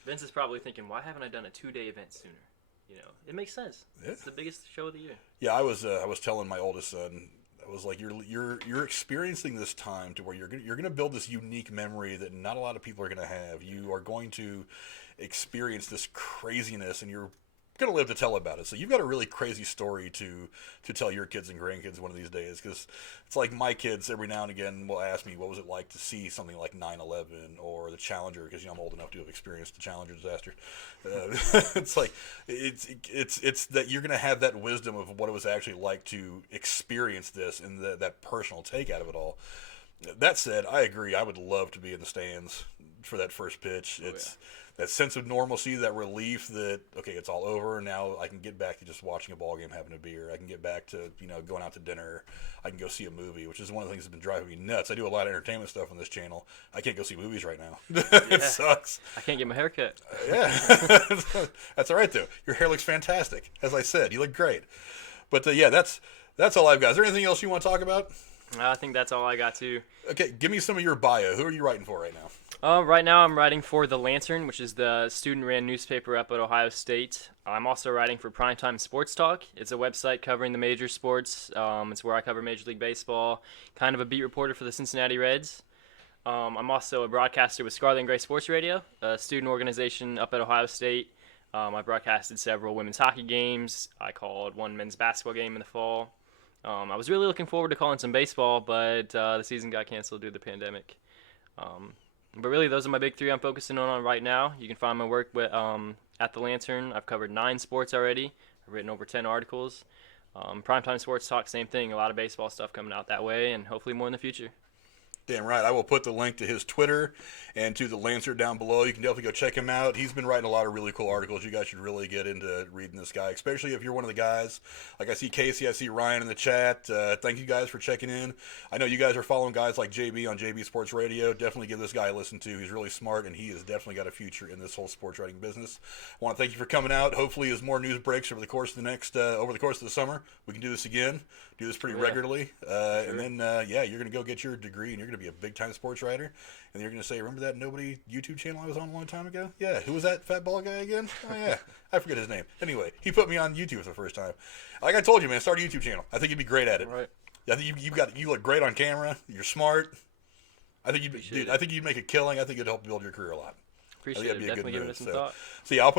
Vince is probably thinking, why haven't I done a 2-day event sooner? You know, it makes sense. Yeah. It's the biggest show of the year. Yeah, I was telling my oldest son, I was like, you're experiencing this time to where you're gonna build this unique memory that not a lot of people are gonna have. You are going to experience this craziness, and you're gonna live to tell about it. So you've got a really crazy story to tell your kids and grandkids one of these days, because it's like my kids every now and again will ask me, what was it like to see something like 9/11 or the Challenger, because I'm old enough to have experienced the Challenger disaster. It's like it's that you're gonna have that wisdom of what it was actually like to experience this and that personal take out of it all. That said, I agree. I would love to be in the stands for that first pitch. That sense of normalcy, that relief that, okay, it's all over. Now I can get back to just watching a ball game, having a beer. I can get back to, going out to dinner. I can go see a movie, which is one of the things that's been driving me nuts. I do a lot of entertainment stuff on this channel. I can't go see movies right now. It sucks. I can't get my hair cut. Yeah. That's all right, though. Your hair looks fantastic. As I said, you look great. But, that's all I've got. Is there anything else you want to talk about? I think that's all I got, too. Okay, give me some of your bio. Who are you writing for right now? Right now I'm writing for The Lantern, which is the student-ran newspaper up at Ohio State. I'm also writing for Primetime Sports Talk. It's a website covering the major sports. It's where I cover Major League Baseball, kind of a beat reporter for the Cincinnati Reds. I'm also a broadcaster with Scarlet and Gray Sports Radio, a student organization up at Ohio State. I broadcasted several women's hockey games. I called one men's basketball game in the fall. I was really looking forward to calling some baseball, but the season got canceled due to the pandemic. But really, those are my big three I'm focusing on right now. You can find my work at The Lantern. I've covered 9 sports already. I've written over 10 articles. Primetime Sports Talk, same thing. A lot of baseball stuff coming out that way, and hopefully more in the future. Damn right. I will put the link to his Twitter and to the Lancer down below. You can definitely go check him out. He's been writing a lot of really cool articles. You guys should really get into reading this guy, especially if you're one of the guys. Like I see Casey, I see Ryan in the chat. Thank you guys for checking in. I know you guys are following guys like JB on JB Sports Radio. Definitely give this guy a listen to. He's really smart, and he has definitely got a future in this whole sports writing business. I want to thank you for coming out. Hopefully, as more news breaks over the course of the summer, we can do this again. Do this pretty regularly. Sure. And then, you're going to go get your degree, and you're going to be a big-time sports writer. And you're going to say, remember that Nobody YouTube channel I was on a long time ago? Yeah, who was that fat bald guy again? Oh, yeah, I forget his name. Anyway, he put me on YouTube for the first time. Like I told you, man, start a YouTube channel. I think you'd be great at it. Right. I think you look great on camera. You're smart. I think you'd make a killing. I think it'd help build your career a lot. Appreciate it. Definitely giving it some thought. So, I'll put